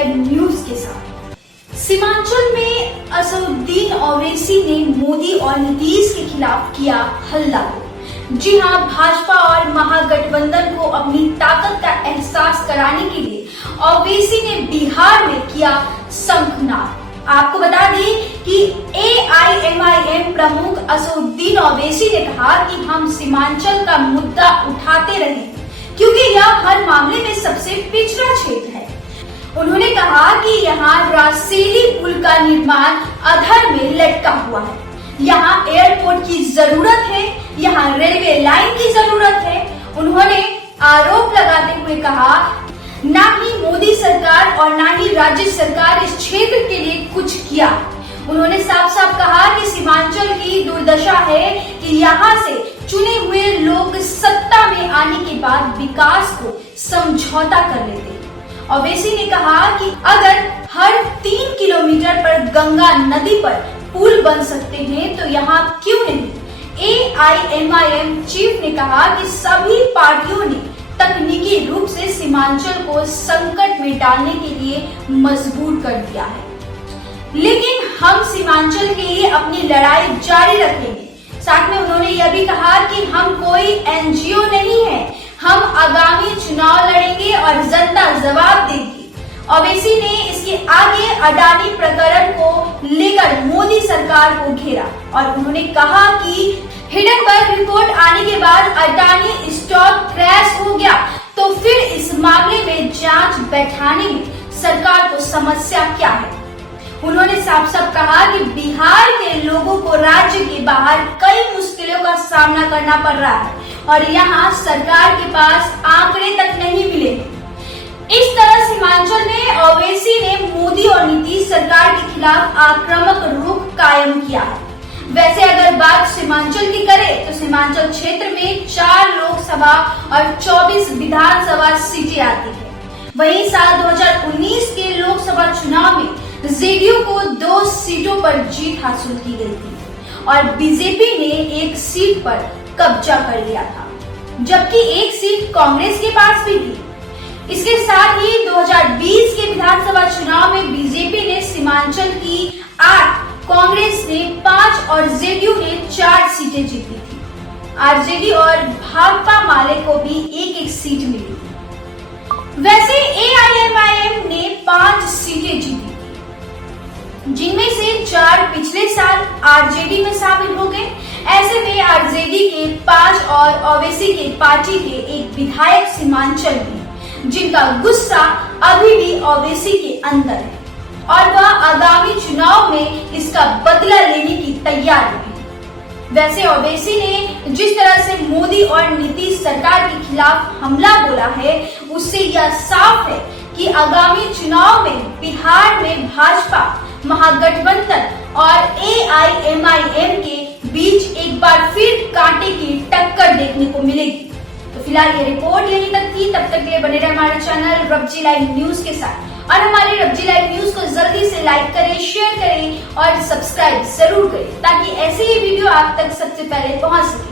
Live news के साथ। सीमांचल में असदुद्दीन ओवैसी ने मोदी और नीतीश के खिलाफ किया हल्ला। जी हाँ, भाजपा और महागठबंधन को अपनी ताकत का एहसास कराने के लिए ओवैसी ने बिहार में किया शंखनाद। आपको बता दें कि AIMIM प्रमुख असदुद्दीन ओवैसी ने कहा कि हम सीमांचल का मुद्दा उठाते रहे क्योंकि यह हर मामले में सबसे पिछड़ा क्षेत्र है। उन्होंने कहा कि यहाँ रासेली पुल का निर्माण अधर में लटका हुआ है, यहाँ एयरपोर्ट की जरूरत है, यहाँ रेलवे लाइन की जरूरत है। उन्होंने आरोप लगाते हुए कहा, ना ही मोदी सरकार और ना ही राज्य सरकार इस क्षेत्र के लिए कुछ किया। उन्होंने साफ साफ कहा कि सीमांचल की दुर्दशा है कि यहाँ से चुने हुए लोग सत्ता में आने के बाद विकास को समझौता कर लेते। ओवैसी ने कहा कि अगर हर 3 किलोमीटर पर गंगा नदी पर पुल बन सकते हैं तो यहाँ क्यों नहीं। AIMIM चीफ ने कहा कि सभी पार्टियों ने तकनीकी रूप से सीमांचल को संकट में डालने के लिए मजबूर कर दिया है, लेकिन हम सीमांचल के लिए अपनी लड़ाई जारी रखेंगे। साथ में उन्होंने यह भी कहा कि हम कोई NGO नहीं है, हम आगामी चुनाव लड़ेंगे और जनता जवाब देगी। ओवैसी ने इसके आगे अडानी प्रकरण को लेकर मोदी सरकार को घेरा और उन्होंने कहा कि हिडनबर्ग रिपोर्ट आने के बाद अडानी स्टॉक क्रैश हो गया तो फिर इस मामले में जांच बैठाने में सरकार को समस्या क्या है। उन्होंने साफ साफ कहा कि बिहार के लोगों को राज्य के बाहर कई मुश्किलों का सामना करना पड़ रहा है और यहाँ सरकार के पास आंकड़े तक नहीं मिले। इस तरह सीमांचल में ओवैसी ने मोदी और नीतीश सरकार के खिलाफ आक्रामक रुख कायम किया है। वैसे अगर बात सीमांचल की करें तो सीमांचल क्षेत्र में 4 लोकसभा और 24 विधानसभा सीटें आती है। वहीं साल 2019 के लोकसभा चुनाव में JDU को 2 सीटों पर जीत हासिल की गई थी और बीजेपी ने 1 सीट पर कब्जा कर लिया था, जबकि 1 सीट कांग्रेस के पास भी थी। इसके साथ ही 2020 के विधानसभा चुनाव में बीजेपी ने सीमांचल की 8, कांग्रेस ने 5 और JDU ने 4 सीटें जीती थी। RJD और भाकपा माले को भी 1-1 सीट मिली थी। वैसे AIMIM ने 5 सीटें जीती थी, जिनमें से 4 पिछले साल RJD में शामिल हो गए। ऐसे में RJD के 5 और ओवैसी के पार्टी के एक विधायक सीमांचल में, जिनका गुस्सा अभी भी ओवैसी के अंदर है और वह आगामी चुनाव में इसका बदला लेने की तैयारी है। वैसे ओवैसी ने जिस तरह से मोदी और नीतीश सरकार के खिलाफ हमला बोला है, उससे यह साफ है कि आगामी चुनाव में बिहार में भाजपा, महागठबंधन और AIMIM के बीच एक बार फिर कांटे की टक्कर देखने को मिलेगी। तो फिलहाल ये रिपोर्ट यहीं तक थी। तब तक के लिए बने रहे हमारे चैनल रब्जी लाइव न्यूज के साथ और हमारे रब्जी लाइव न्यूज को जल्दी से लाइक करें, शेयर करें और सब्सक्राइब जरूर करें ताकि ऐसे ही वीडियो आप तक सबसे पहले पहुंच सके।